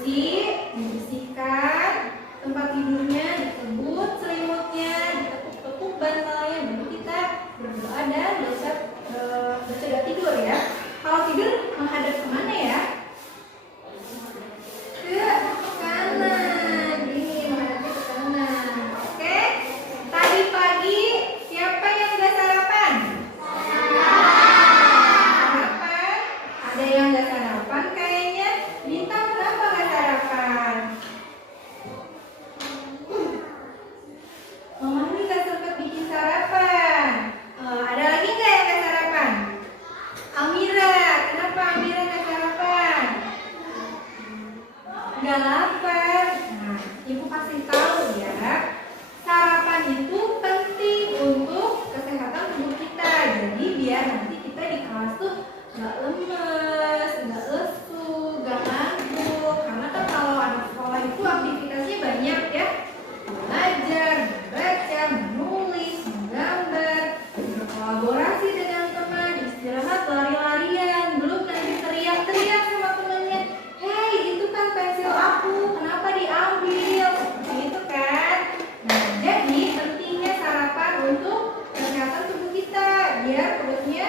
bersih, dibersihkan tempat tidurnya, dikebut selimutnya, ditekuk-tekuk bantalnya, baru kita berdoa dan baca tidur ya. Kalau tidur menghadap kemana ya? Ke kanan. Ini menghadap ke kanan. Oke. Tadi pagi siapa yang gak sarapan? Sarapan. Ada yang gak sarapan kayaknya. Bintang kenapa gak sarapan? Mama ini gak sempat bikin sarapan. Ada lagi gak yang gak sarapan? Amira, kenapa Amira gak sarapan? Gak lapar. Nah, ibu kasih tahu ya, sarapan itu penting untuk kesehatan tubuh kita. Jadi biar nanti kita di kelas tuh gak lemes, gak lesu, gak ngantuk. Karena kan kalau anak sekolah itu aktivitasnya banyak ya, belajar, membaca, menulis, menggambar, berkolaborasi dengan teman, istirahat, lari-larian, belum nanti teriak-teriak sama temannya, hei itu kan pensil aku, kenapa diambil? Seperti itu kan. Nah, jadi pentingnya sarapan untuk kesehatan tubuh kita, biar perutnya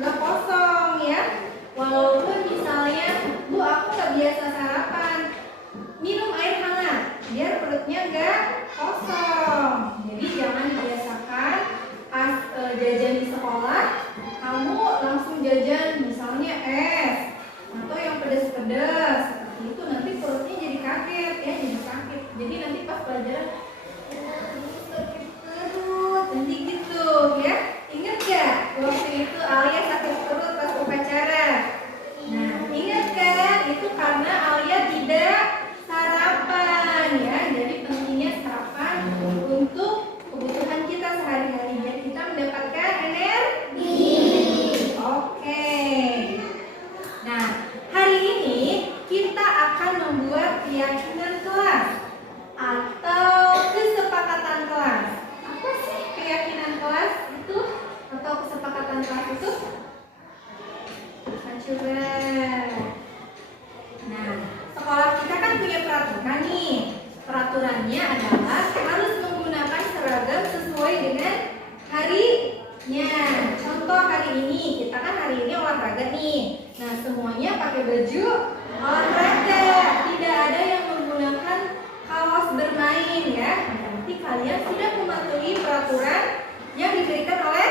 nggak kosong ya. Walaupun misalnya, Bu aku nggak biasa sarapan, minum air hangat biar perutnya nggak kosong. Jadi jangan dibiasakan pas jajan di sekolah kamu langsung jajan misalnya es atau yang pedas-pedas. Seperti itu nanti perutnya jadi kaget ya, jadi sakit. Jadi nanti pas pelajaran sakit perut nanti gitu ya. Ingat gak waktu itu Alia sakit perut pas upacara? Nah ingat kan, itu karena Alia tidak sarapan ya. Jadi pentingnya sarapan untuk kebutuhan kita sehari-hari biar kita mendapatkan energi. Oke. Nah, hari ini kita akan membuat keyakinan kelas atau kesepakatan kelas. Apa sih keyakinan kelas itu atau kesepakatan kelas itu? Coba. Nah, sekolah kita kan punya peraturan nih. Peraturannya adalah harus menggunakan seragam sesuai dengan harinya. Contoh hari ini, kita kan hari ini olahraga nih. Nah, semuanya pakai baju olahraga. Tidak ada yang menggunakan kaos bermain ya. Nanti kalian sudah mematuhi peraturan yang diberikan oleh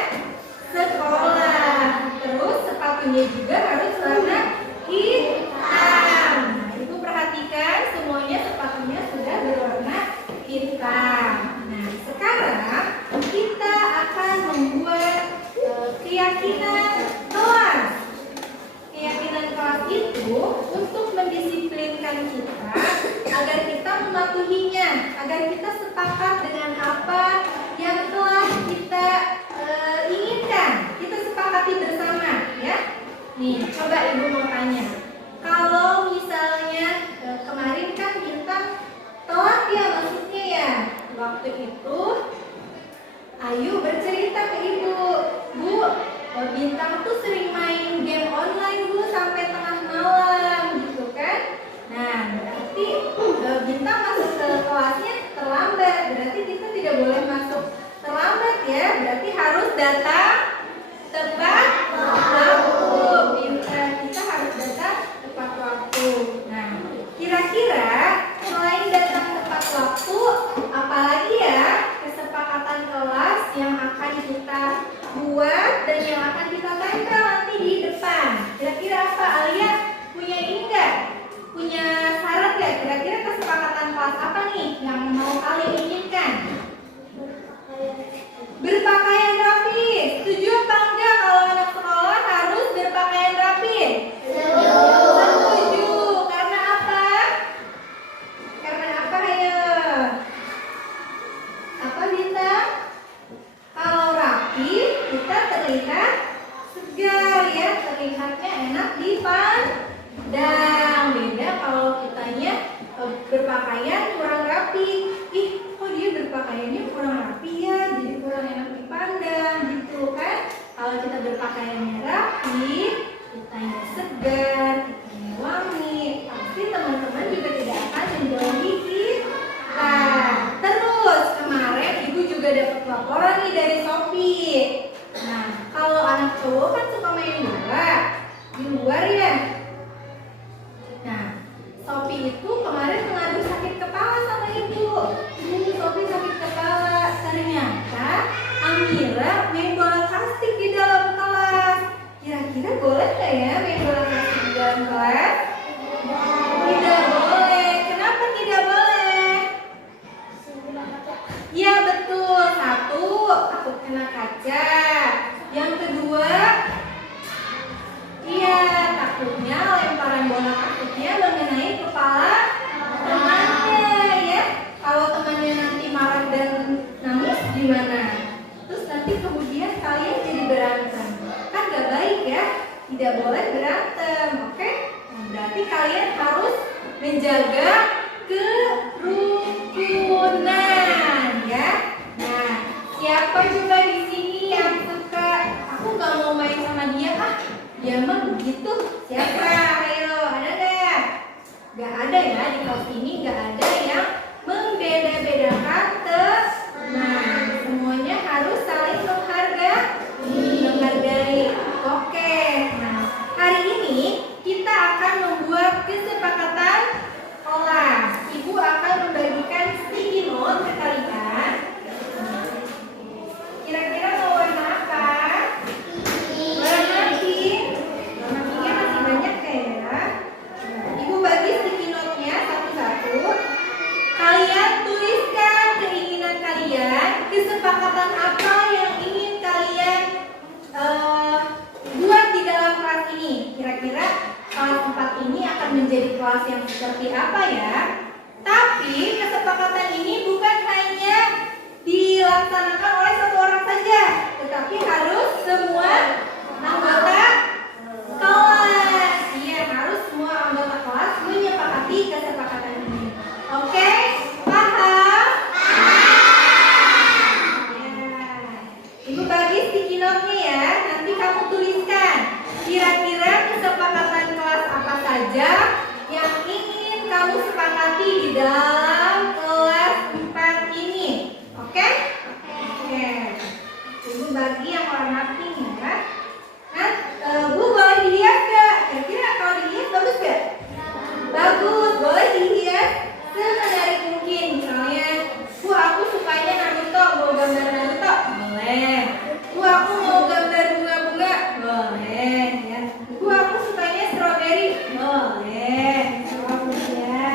sekolah. Terus sepatunya juga harus warna hitam. Nah, ibu perhatikan semuanya sepatunya sudah berwarna hitam. Nah, sekarang kita akan membuat keyakinan kelas. Keyakinan kelas itu untuk mendisiplinkan kita agar kita mematuhinya, agar kita sepakat dengan apa yang telah kita inginkan. Kita sepakati bersama ya. Nih, coba ibu mau tanya. Kalau misalnya kemarin kan Bintang telat ya masuknya ya. Waktu itu Ayu bercerita ke ibu, Bu, Bintang tuh sering main game online Bu sampai tengah malam gitu kan. Nah, berarti Bintang masuk ke kelasnya terlambat. Berarti kita tidak boleh masuk terlambat ya. Berarti harus datang tepat waktu. Kita harus datang tepat waktu. Nah, kira-kira selain datang tepat waktu, apalagi ya kesepakatan kelas yang akan kita buat dan yang akan kita tempel nanti di depan? Kira-kira apa? Alia punya ini enggak? Punya syarat ya? Kira-kira kesepakatan kelas apa nih yang mau kalian inginkan? Berpakaian rapi. Setuju apa enggak kalau anak sekolah harus berpakaian rapi? Setuju. Karena apa? Karena apa ya? Apa Bintang? Kalau rapi kita terlihat segar ya, terlihatnya enak dipandang. Beda kalau kitanya berpakaian kurang rapi. Ih, kok dia berpakaiannya kurang rapi ya, jadi kurang enak dipandang gitu kan. Kalau kita berpakaiannya rapi, kitanya segar, kitanya wangi, pasti teman-teman juga tidak ya. Nah, Sophie itu kemarin mengadu sakit kepala sama ibu. Sophie sakit kepala. Ternyata Amira main bola plastik di dalam kelas. Kira-kira boleh nggak ya main bola plastik di dalam kelas? Tidak boleh. Kenapa tidak boleh? Ya betul. Satu, takut kena kaca. Yang kedua, iya, takutnya lemparan bola takutnya mengenai kepala temannya ya. Kalau temannya nanti marah dan nangis gimana? Terus nanti kemudian kalian jadi berantem. Kan gak baik ya. Tidak boleh berantem, oke? Nah, berarti kalian harus menjaga kerukunan ya. Nah, siapa juga di sini yang suka aku gak mau main sama dia ya emang begitu? Siapa? Ayo, ada nggak? Nggak ada ya, di kelas ini nggak ada yang membeda-bedakan teman. Semuanya harus saling menghargai. Oke, nah hari ini kita akan membuat kesepakatan kelas. Ibu akan membagikan sticky note ke kalian. Kira-kira mau warna apa? Warna pink. Warna pinknya masih banyak ya. Ibu bagi sticky note-nya satu-satu. Kalian tuliskan keinginan kalian, kesepakatan apa yang ingin kalian buat di dalam kelas ini. Kira-kira kelas 4 ini akan menjadi kelas yang seperti apa ya? Tapi kesepakatan ini bukan hanya dilaksanakan oleh satu orang saja, tetapi harus semua anggota kelas. Iya, harus semua anggota kelas menyepakati kesepakatan ini. Oke, paham? Ya. Ibu bagi sticky note-nya ya. Nanti kamu tuliskan kira-kira kesepakatan kelas apa saja yang ingin kamu sepakati di dalam kelas 4 ini. Oke? Oke. Ibu bagi yang warna pink ya. Nah, Bu boleh dihias gak? Kira-kira kalau dihias bagus gak? Bagus, boleh dihias semenarik mungkin. Misalnya, Bu aku sukanya Naruto, mau gambar Naruto? Boleh. Bu aku mau gambar bunga-bunga? Boleh ya. Bu aku sukanya strawberry? Boleh. Bagus ya.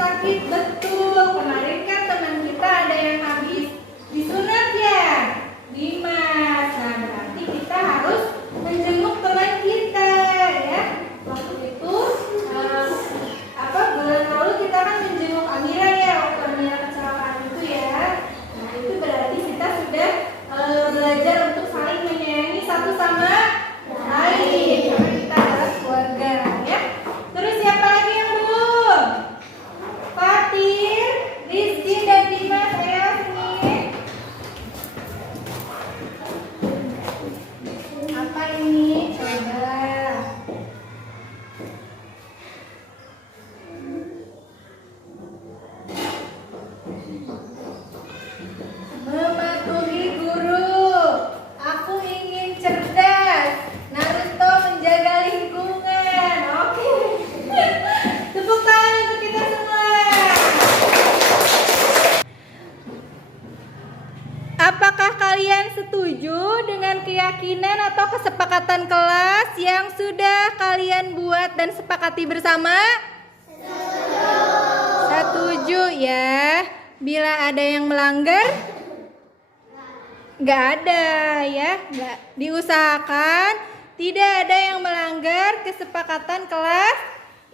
sakit? Betul. Kemarin kan teman kita ada yang habis disunat ya, Dimas. Nah, berarti kita harus menjenguk teman kita ya. Waktu itu bulan lalu kita kan menjenguk Amira ya, waktu Amira kecelakaan itu ya. Nah, itu berarti kita sudah belajar untuk saling menyayangi satu sama lain karena kita adalah keluarga ya. Terus siapa lagi yang belum? Fatir, Rizky dan Dimas, ayo sini. Apa ini? Coba. Mematuhi guru. Aku ingin cerdas. Naruto menjaga lingkungan. Oke. Tepuk tangan untuk kita semua. Apakah kalian setuju dengan keyakinan atau kesepakatan kelas yang sudah kalian buat dan sepakati bersama? Setuju ya. Bila ada yang melanggar, nggak ada ya. Nggak diusahakan tidak ada yang melanggar kesepakatan kelas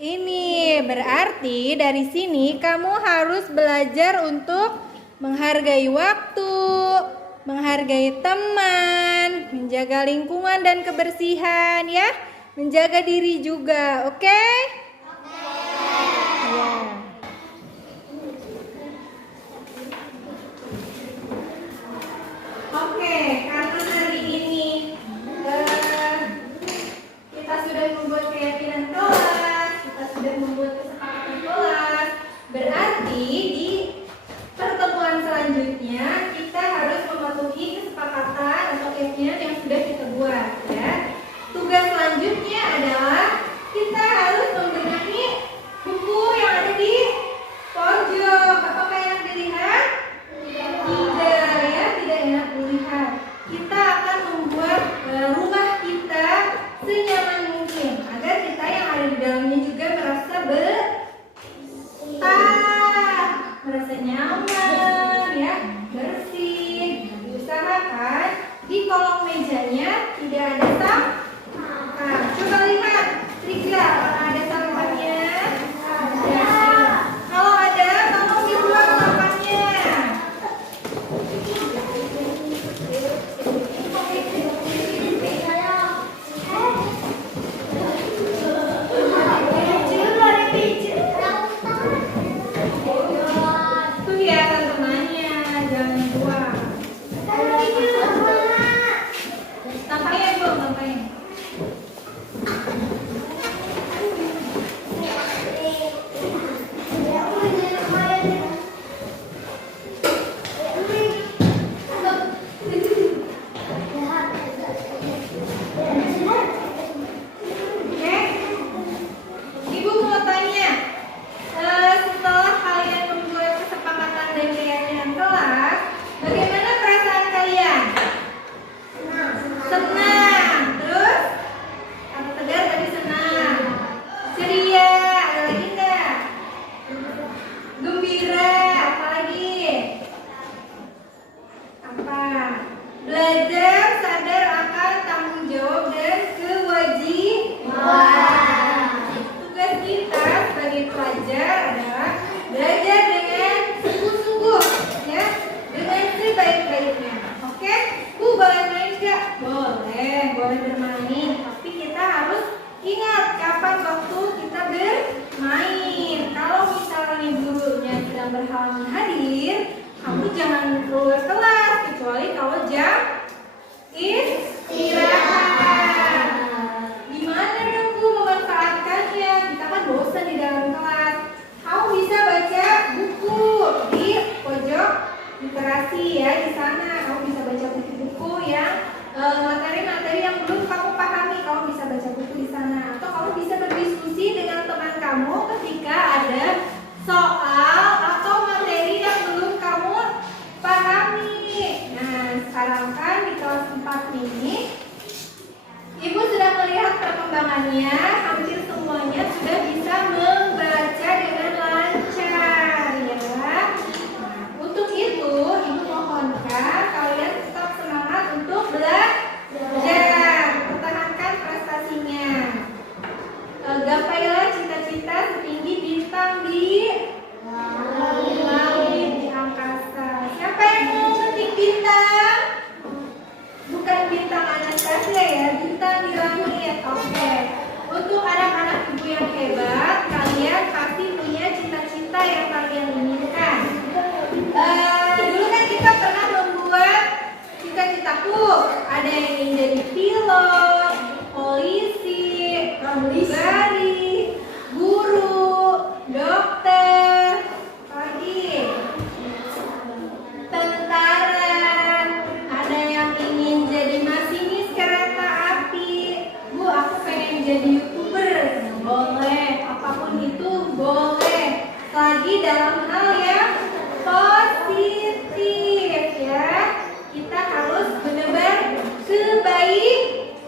ini. Berarti dari sini kamu harus belajar untuk menghargai waktu, menghargai teman, menjaga lingkungan dan kebersihan ya, menjaga diri juga, oke? Ya. Oke, karena hari ini kita sudah membuat keyakinan kelas, kita sudah membuat kesepakatan kelas, berarti di pertemuan selanjutnya kita harus mematuhi kesepakatan atau keyakinan yang sudah kita buat ya. Tugas selanjutnya adalah kita harus membenahi buku yang ada di pojok. Apakah enak dilihat? Tidak ya, tidak enak dilihat. Kita akan membuat rumah kita senyaman mungkin agar kita yang ada di dalamnya juga merasa betah, merasa nyaman ya, bersih. Diusahakan di kolong mejanya tidak ada sampah. Coba lihat Trika, apakah ada sampahnya? Ada. Kalau ada, tolong dibuang sampahnya. Itu hiasan temannya, jangan buang. Sampahnya belum, sampahnya. Oke, Ibu mau tanya, setelah kalian membuat kesepakatan dan keyakinan kelas, bagaimana perasaan kalian? Senang. Terus? Kata Tegar tadi senang. Ceria, ada lagi enggak? Gembira, apa lagi? Apa? Belajar sadar akan tanggung jawab dan kewajiban. Tugas kita sebagai pelajar adalah belajar dengan sungguh-sungguh ya, dengan sebaik-baiknya. Oke? Bu, boleh main nggak? Boleh bermain. Tapi kita harus ingat kapan waktu kita bermain. Kalau misalnya gurunya sedang berhalangan hadir, kamu jangan keluar kelas kecuali kalau jam istirahat. Gimana dong Bu memanfaatkannya? Kita kan bosan di dalam kelas. Kamu bisa baca buku di pojok literasi ya, di sana. Kamu bisa baca buku-buku yang materi-materi yang belum kamu pahami. Kamu bisa baca buku di sana. Atau kamu bisa berdiskusi dengan teman kamu ketika ada soal atau materi yang belum kamu pahami. aku. Ada yang ingin jadi pilot, polisi, pramugari, guru, dokter, lagi tentara. Ada yang ingin jadi masinis kereta api. Bu, aku pengen jadi YouTuber. Boleh, apapun itu boleh. Lagi dalam hal yang positif ya. Kita harus benar-benar kebaikan.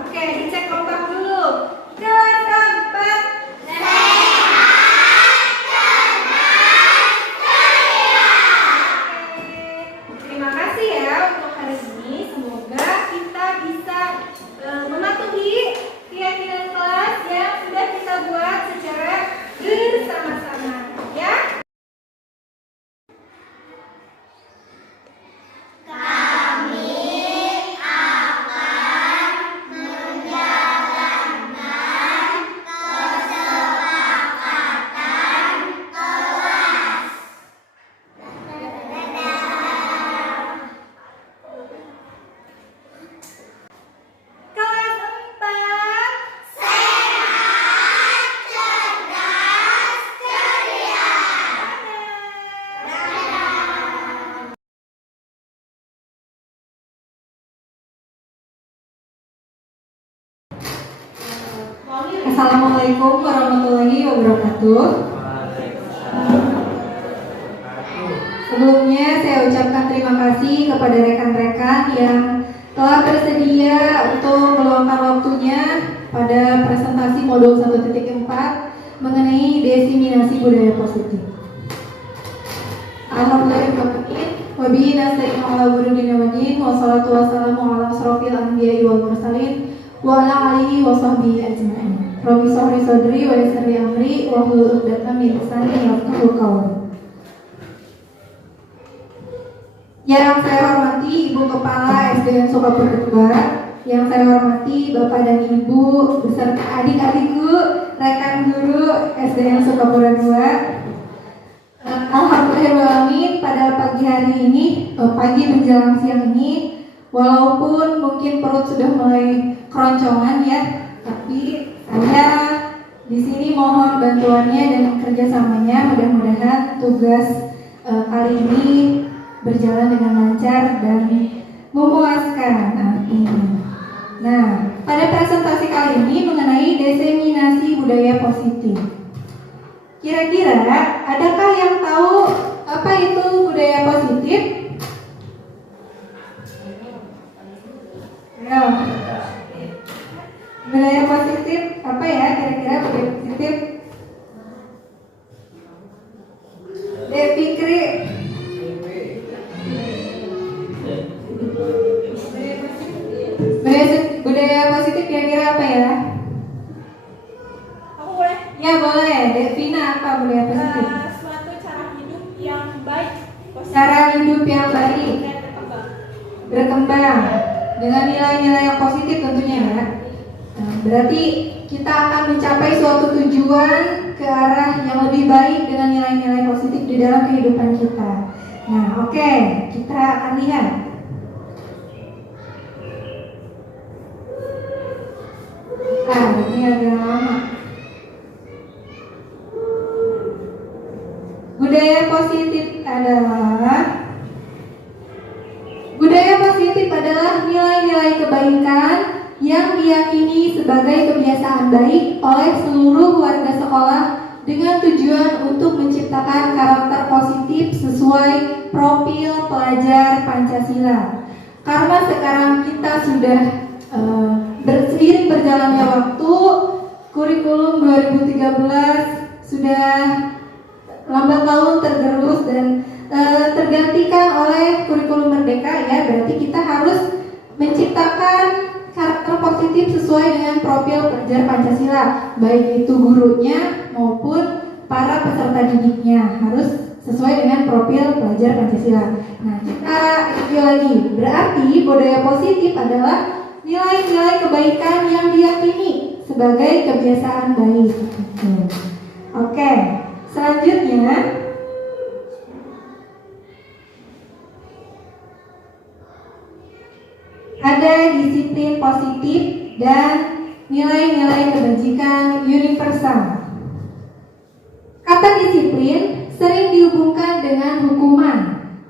Oke, dicek kompak dulu. Kelas keempat. Terima kasih ya untuk hari ini. Semoga kita bisa mematuhi keyakinan kelas yang sudah kita buat secara bersama-sama ya. Kelas 4. Assalamualaikum warahmatullahi wabarakatuh. Sebelumnya saya ucapkan terima kasih kepada rekan-rekan yang telah bersedia untuk meluangkan waktunya pada presentasi modul 1.4 mengenai diseminasi budaya positif. Alhamdulillahirrahmanirrahim. Wabihi nasta'inu ala umuri waddin wassalatu wassalamu ala asrofil anbiya'i wal mursalin wa ala alihi wa sahbihi ajma'in. Rabbi shrah sadri wa yassir li amri wa hlul 'uqdatam min lisani yafqahu qawli. Yang saya hormati Ibu Kepala SDN Sukapura 2, yang saya hormati Bapak dan Ibu beserta adik-adikku, rekan guru SDN Sukapura 2. Alhamdulillahirrahmanirrahim, pada pagi hari ini, pagi menjelang siang ini, walaupun mungkin perut sudah mulai keroncongan ya, tapi saya di sini mohon bantuannya dan kerjasamanya. Mudah-mudahan tugas kali ini berjalan dengan lancar dan memuaskan. Nah, pada presentasi kali ini mengenai diseminasi budaya positif. Kira-kira adakah yang tahu apa itu budaya positif? Ya. Budaya positif apa ya kira-kira budaya positif? Fikri. Budaya positif kira-kira apa ya? Aku boleh? Ya boleh. Devina, apa budaya positif? Suatu cara hidup yang baik, Cara hidup yang baik, dan berkembang. berkembang dengan nilai-nilai yang positif tentunya ya. Nah, berarti kita akan mencapai suatu tujuan ke arah yang lebih baik dengan nilai-nilai positif di dalam kehidupan kita. Nah, oke, kita akan lihat. Ini agak lama. Budaya positif adalah nilai-nilai kebaikan yang diyakini sebagai kebiasaan baik oleh seluruh warga sekolah dengan tujuan untuk menciptakan karakter positif sesuai profil pelajar Pancasila. Karena sekarang kita sudah seiring berjalannya waktu, kurikulum 2013 sudah lambat laun tergerus dan tergantikan oleh kurikulum merdeka ya. Berarti kita harus menciptakan karakter positif sesuai dengan profil pelajar Pancasila, baik itu gurunya maupun para peserta didiknya harus sesuai dengan profil pelajar Pancasila. Nah, kita review lagi. Berarti budaya positif adalah nilai-nilai kebaikan yang diyakini sebagai kebiasaan baik. Oke, selanjutnya positif dan nilai-nilai kebajikan universal. Kata disiplin sering dihubungkan dengan hukuman,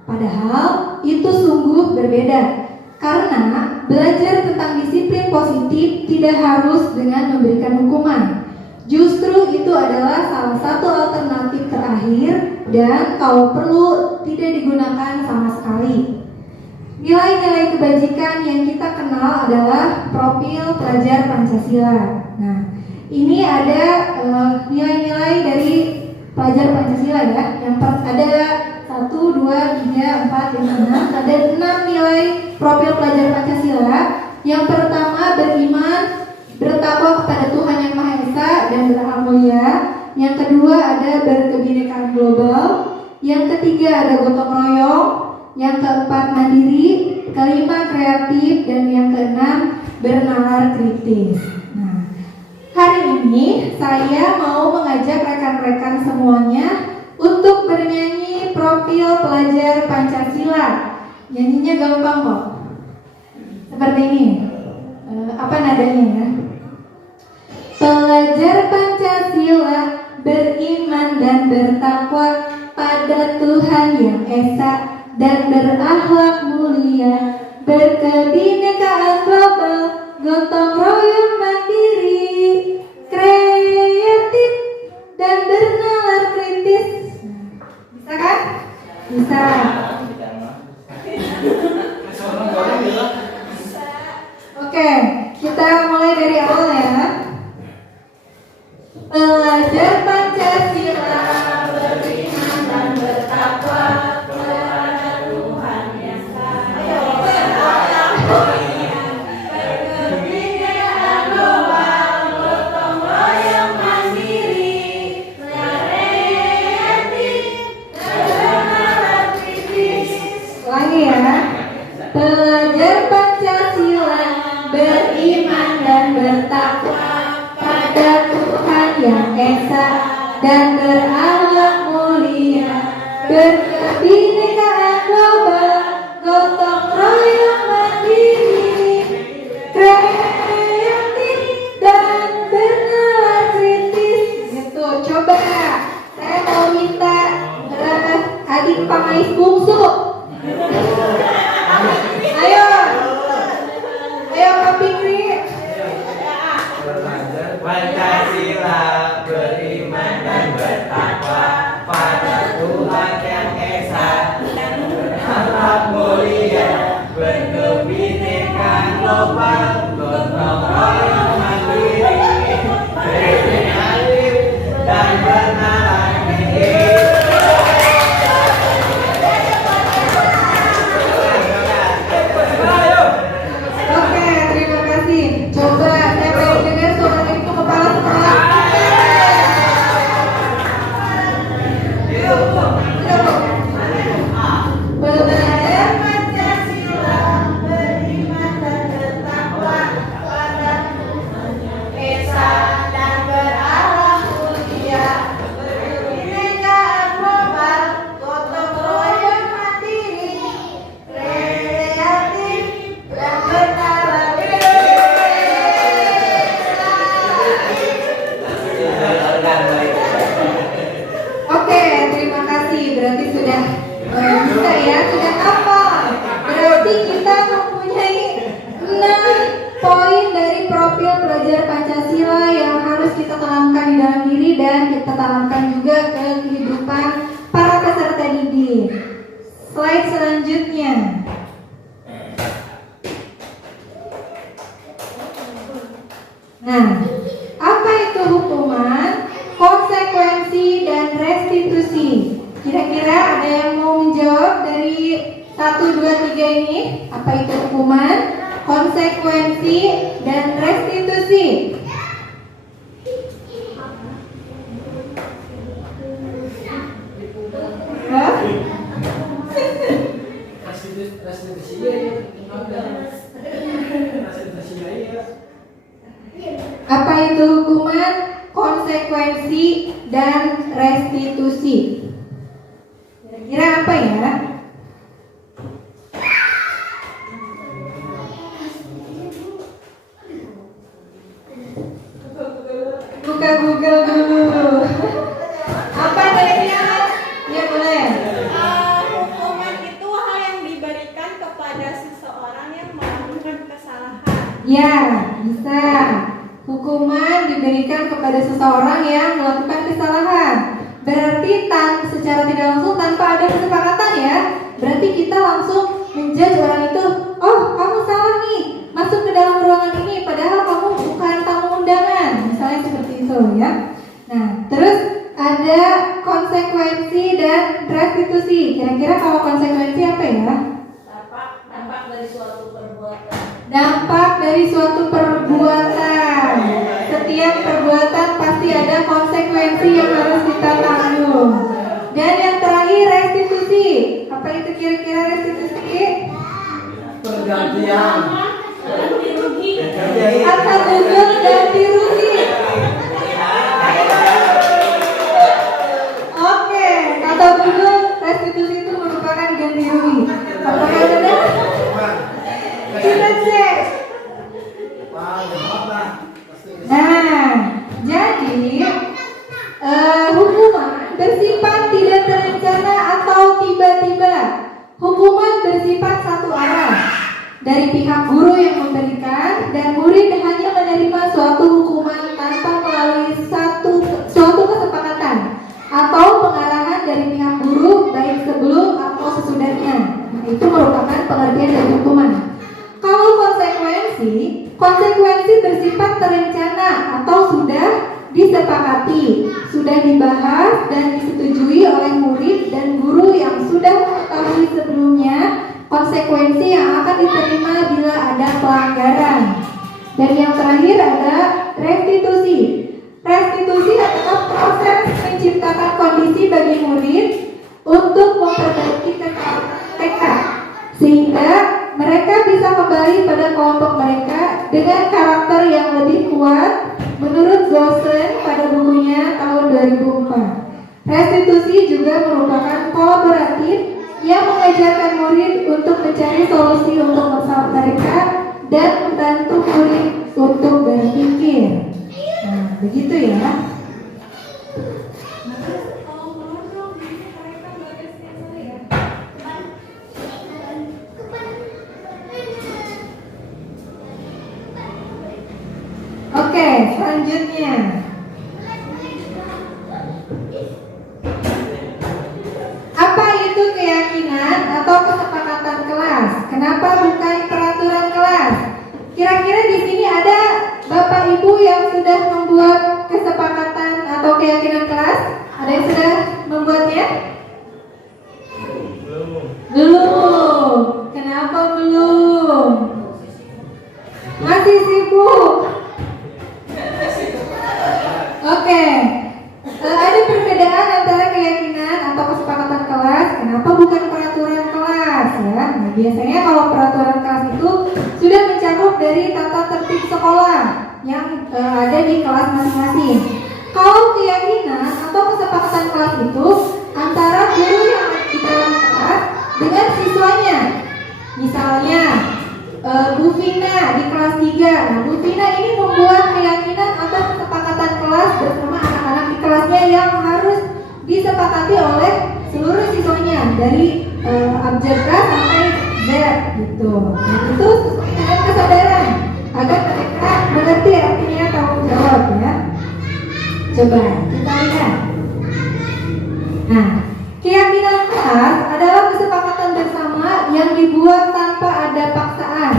padahal itu sungguh berbeda. Karena belajar tentang disiplin positif tidak harus dengan memberikan hukuman. Justru itu adalah salah satu alternatif terakhir dan kalau perlu tidak digunakan sama sekali. Nilai-nilai kebajikan yang kita kenal adalah profil pelajar Pancasila. Nah, ini ada nilai-nilai dari pelajar Pancasila ya. Yang ada 1, 2, 3, 4, 5, 6. Ada 6 nilai profil pelajar Pancasila. Yang pertama beriman, bertakwa kepada Tuhan Yang Maha Esa dan berakhlak mulia. Yang kedua ada berkebinekaan global. Yang ketiga ada gotong royong. Yang keempat mandiri. Kelima kreatif dan yang keenam bernalar kritis. Nah, hari ini saya mau mengajak rekan-rekan semuanya untuk bernyanyi profil pelajar Pancasila. Nyanyinya gampang kok. Seperti ini. Apa nadanya ya? Pelajar Pancasila beriman dan bertakwa pada Tuhan Yang Esa dan berakhlak mulia, berkebinekaan global, gotong royong mandiri, kreatif dan bernalar kritis. Bisa kan? Bisa. Oke, kita mulai dari awal ya. Pelajar Pancasila beriman dan bertakwa kepada Tuhan Yang Esa, berkebinekaan global, gotong royong mandiri, kreatif dan bernalar kritis. Lagi ya. Pelajar Pancasila beriman dan bertakwa pada Tuhan Yang Esa dan berakhlak mulia, berkebinekaan global, gotong royong mandiri, kreatif dan bernalar kritis. Gitu, coba saya mau minta adik pangais bungsu. Ayo Kak Fikri. Pancasila beriman dan bertakwa pada Tuhan Yang Esa dan berakhlak mulia, berkebinekaan global, gotong royong mandiri, kreatif dan bernalar kritis. Oke, terima kasih. Coba saya pengen dengar suara itu kepala sekolah. Pelajar Pancasila beriman dan bertakwa pada Tuhan Yang Esa dan berakhlak mulia, berkebinekaan global, gotong royong mandiri, kreatif dan bernalar Oke, terima kasih. Berarti sudah bisa ya, sudah hafal. Berarti kita mempunyai 6 poin dari profil pelajar Pancasila yang harus kita tanamkan di dalam diri dan kita tanamkan juga ke kehidupan para peserta didik. Slide selanjutnya. Nah, apa itu hukuman, konsekuensi, dan restitusi? Kira-kira ada yang mau menjawab dari 1, 2, 3 ini? Apa itu hukuman, konsekuensi, dan restitusi? Hah? Apa itu hukuman, konsekuensi, dan restitusi? Kira-kira apa ya? Ya, bisa. Hukuman diberikan kepada seseorang yang melakukan kesalahan. Berarti secara tidak langsung tanpa ada kesepakatan ya. Berarti kita langsung menjudge orang itu, oh kamu salah nih, masuk ke dalam ruangan ini padahal kamu bukan tamu undangan. Misalnya seperti itu ya. Nah, terus ada konsekuensi dan restitusi. Kira-kira kalau konsekuensi apa ya? Dampak dari suatu perbuatan. Dampak dari suatu perbuatan. Setiap perbuatan pasti ada konsekuensi yang harus kita tanggung. Dan yang terakhir restitusi. Apa itu kira-kira restitusi? Pergantian. Ganti rugi. Kata Google ganti rugi. Oke, kata Google restitusi itu merupakan ganti rugi. Apakah benar? Kita cek. Nah, jadi hukuman bersifat tidak terencana atau tiba-tiba. Hukuman bersifat satu arah dari pihak guru yang memberikan, dan murid hanya menerima suatu hukuman tanpa melalui suatu kesepakatan atau pengarahan dari pihak guru baik sebelum atau sesudahnya. Nah, itu merupakan pengertian dari hukuman. Kalau konsekuensi bersifat terencana atau sudah disepakati, sudah dibahas dan disetujui oleh murid dan guru yang sudah mengetahui sebelumnya konsekuensi yang akan diterima bila ada pelanggaran. Dan yang terakhir ada restitusi. Restitusi adalah proses menciptakan kondisi bagi murid untuk memperbaiki kesalahan mereka, sehingga mereka bisa kembali pada kelompok mereka dengan karakter yang lebih kuat menurut Gosen pada bukunya tahun 2004. Restitusi juga merupakan kolaboratif yang mengajarkan murid untuk mencari solusi untuk masalah mereka dan membantu murid untuk berpikir. Nah, begitu ya. Oke, selanjutnya. Apa itu keyakinan atau kesepakatan kelas? Kenapa bukan peraturan kelas? Kira-kira di sini ada Bapak Ibu yang sudah membuat kesepakatan atau keyakinan kelas? Ada yang sudah membuatnya? Belum. Kenapa belum? Masih sibuk. Oke, ada perbedaan antara keyakinan atau kesepakatan kelas. Kenapa bukan peraturan kelas ya? Nah, biasanya kalau peraturan kelas itu sudah mencakup dari tata tertib sekolah yang ada di kelas masing-masing. Kalau keyakinan atau kesepakatan kelas itu antara guru yang ada di dalam kelas dengan siswanya. Misalnya Bu Vina di kelas 3. Nah, Bu Vina ini membuat keyakinan atau kesepakatan kelas bersama anak-anak di kelasnya yang harus disepakati oleh seluruh siswanya dari abjad A sampai Z gitu. Nah, itu sesuai dengan kesadaran agar mereka mengerti artinya tanggung jawab ya. Coba kita lihat. Nah, keyakinan kelas adalah kesepakatan bersama yang dibuat tanpa ada paksaan.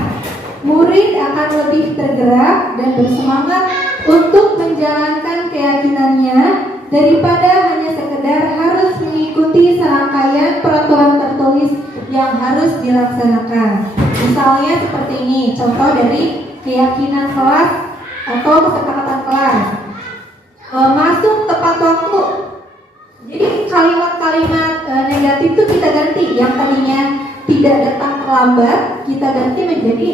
Murid akan lebih tergerak dan bersemangat untuk menjalankan keyakinannya daripada hanya sekedar harus mengikuti serangkaian peraturan tertulis yang harus dilaksanakan. Misalnya seperti ini, contoh dari keyakinan kelas atau kesepakatan kelas. Masuk tepat waktu. Jadi kalimat-kalimat negatif itu kita ganti. Yang tadinya tidak datang terlambat, kita ganti menjadi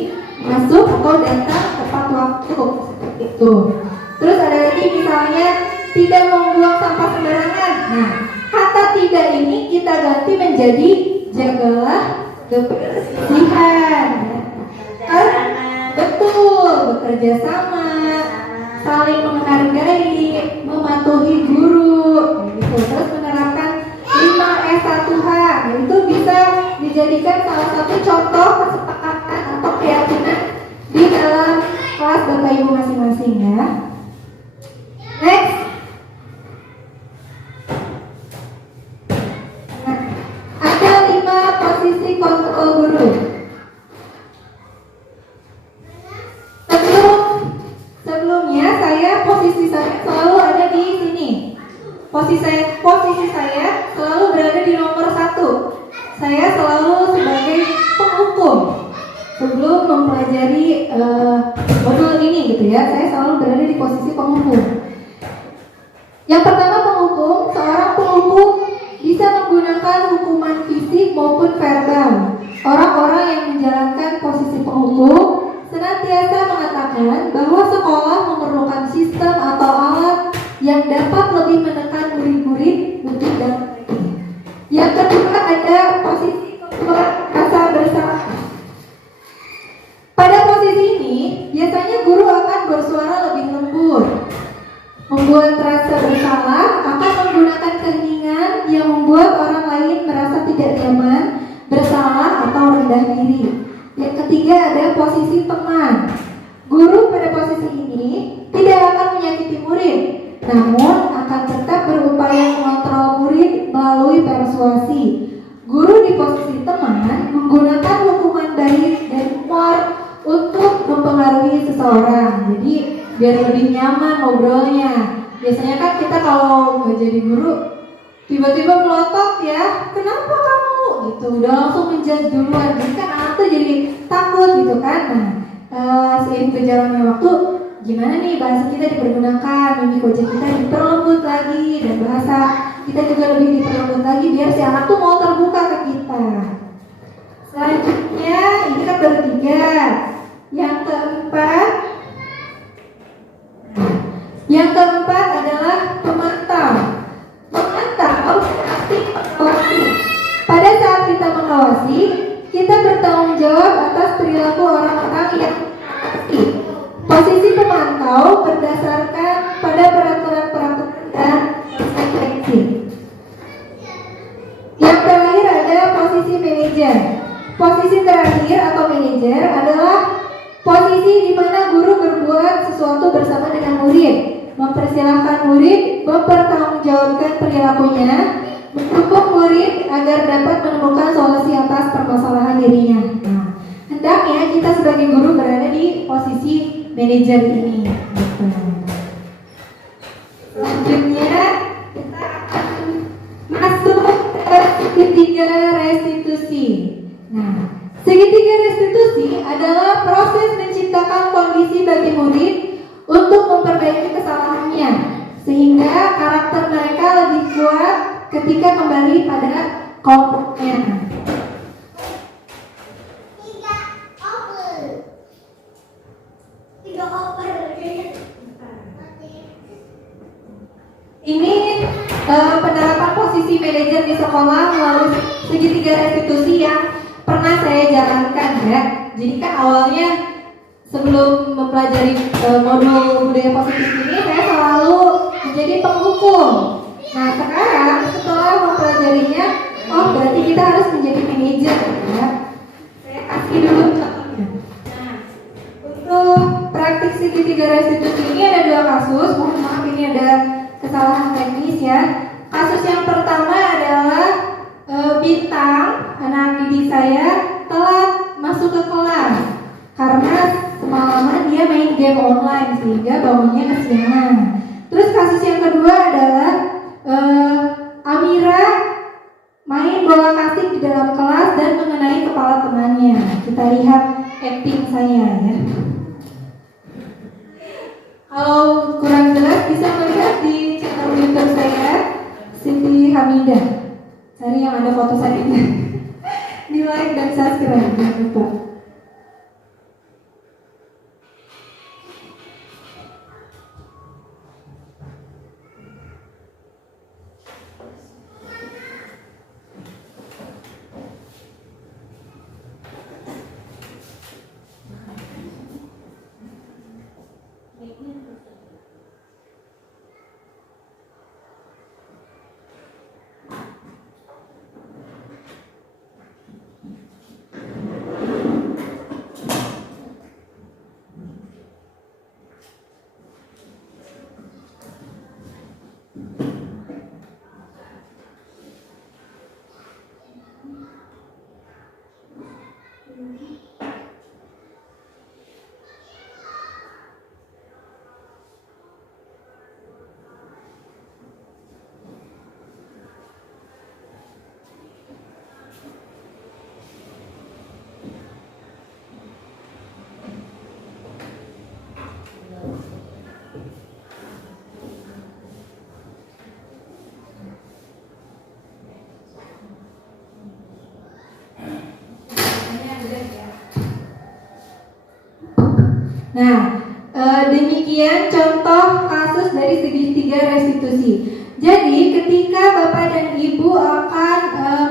masuk atau datang tepat waktu, seperti itu. Terus ada lagi misalnya tidak membuang sampah sembarangan. Nah, kata tidak ini kita ganti menjadi jagalah kebersihan. Betul, bekerja sama, saling menghargai, mematuhi guru, gitu. Terus menerapkan 5S1H, itu bisa dijadikan salah satu contoh kesepakatan atau keyakinan di dalam kelas Bapak Ibu masing-masing ya. Next. Nah, ada 5 posisi kontrol guru. Sebelumnya posisi saya selalu ada di sini. Posisi saya selalu berada di nomor 1. Saya selalu sebagai penghukum. Sebelum mempelajari modul ini gitu ya, saya selalu berada di posisi penghukum. Yang pertama penghukum, seorang penghukum bisa menggunakan hukuman fisik maupun verbal. Orang-orang yang menjalankan posisi penghukum senantiasa mengatakan bahwa sekolah memerlukan sistem atau alat yang dapat lebih menekan murid-murid untuk dapat. Yang kedua ada posisi rasa bersalah. Pada posisi ini, biasanya guru akan bersuara lebih lembut. Membuat rasa bersalah akan menggunakan keheningan yang membuat orang lain merasa tidak nyaman, bersalah atau rendah diri. Yang ketiga ada posisi teman. Guru pada posisi ini tidak akan menyakiti murid, namun akan tetap berupaya mengontrol murid melalui persuasi. Guru di posisi teman menggunakan hukuman baik dan humor untuk mempengaruhi seseorang. Jadi biar lebih nyaman ngobrolnya. Biasanya kan kita kalau nggak jadi guru tiba-tiba melotot ya, kenapa kamu gitu, udah langsung menjudge duluan. Jadi kan anak tuh jadi takut gitu kan. Nah, seiring berjalannya waktu, gimana nih bahasa kita dipergunakan, mimik wajah kita diperlembut lagi, dan bahasa kita juga lebih diperlembut lagi biar si anak tuh mau terbuka ke kita. Selanjutnya ini kan baru 3. Yang keempat adalah pemantau. Memantau arti mengawasi. Pada saat kita mengawasi, kita bertanggung jawab atas perilaku orang-orang yang mengawasi. Posisi pemantau berdasarkan pada peraturan-peraturan dan konsekuensi. Yang terakhir ada posisi manajer. Posisi terakhir atau manajer adalah posisi di mana guru berbuat sesuatu bersama dengan murid, mempersilahkan murid mempertanggungjawabkan perilakunya, mendukung murid agar dapat menemukan solusi atas permasalahan dirinya. Nah, hendaknya kita sebagai guru berada di posisi manajer ini. Selanjutnya kita akan masuk ke segitiga restitusi. Nah, segitiga restitusi adalah proses menciptakan kondisi bagi murid untuk memperbaiki kesalahannya, sehingga karakter mereka lebih kuat ketika kembali pada kelompoknya. Ini penerapan posisi manajer di sekolah melalui segitiga restitusi yang pernah saya jalankan ya. Jadi kan awalnya sebelum mempelajari modul budaya positif ini, saya selalu menjadi penghukum. Nah sekarang setelah mempelajarinya, oh berarti kita harus menjadi manajer ya. Saya kasih dulu contohnya. Nah, untuk praktik segitiga restitusi ini ada 2 kasus. Mohon maaf ini ada kesalahan teknis ya. Kasus yang pertama adalah Bintang, anak didik saya, telat masuk ke kelas karena semalaman dia main game online sehingga bangunnya kesiangan. Terus kasus yang kedua adalah Amira main bola kasih di dalam kelas dan mengenai kepala temannya. Kita lihat acting saya ya. Kalau kurang jelas bisa melihat di channel YouTube saya, Siti Hamidah. Cari yang ada foto saya di like dan subscribe, jangan lupa. Nah, demikian contoh kasus dari segitiga restitusi. Jadi ketika Bapak dan Ibu akan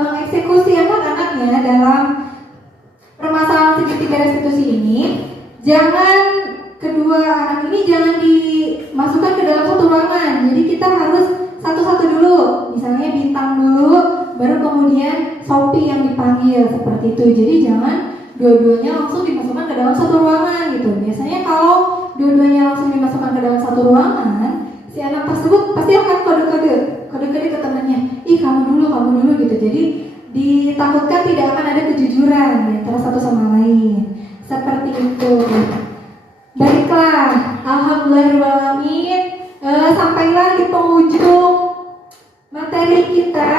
mengeksekusi anak-anaknya dalam permasalahan segitiga restitusi ini, jangan kedua anak ini jangan dimasukkan ke dalam satu ruangan. Jadi kita harus satu-satu dulu, misalnya Bintang dulu, baru kemudian Sophie yang dipanggil seperti itu. Jadi jangan dua-duanya langsung dimasukkan ke dalam satu ruangan gitu. Biasanya kalau dua-duanya langsung dimasukkan ke dalam satu ruangan, si anak tersebut pasti akan kode-kode ke temannya. Ih kamu dulu gitu. Jadi ditakutkan tidak akan ada kejujuran di antara satu sama lain. Seperti itu. Baiklah, alhamdulillahirrahmanirrahim. Sampailah di penghujung materi kita.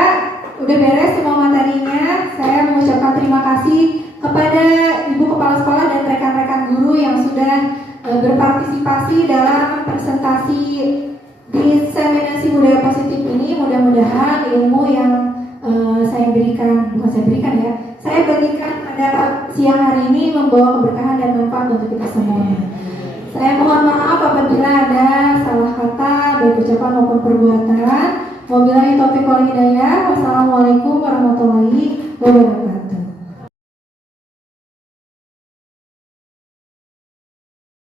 Udah beres semua materinya. Saya mengucapkan terima kasih kepada Ibu Kepala Sekolah dan rekan-rekan guru yang sudah berpartisipasi dalam presentasi diseminasi budaya positif ini. Mudah-mudahan ilmu yang saya berikan pada siang hari ini membawa keberkahan dan manfaat untuk kita semua. Saya mohon maaf apabila ada salah kata baik ucapan maupun perbuatan. Wabillahi taufiq wal hidayah. Wassalamualaikum warahmatullahi wabarakatuh.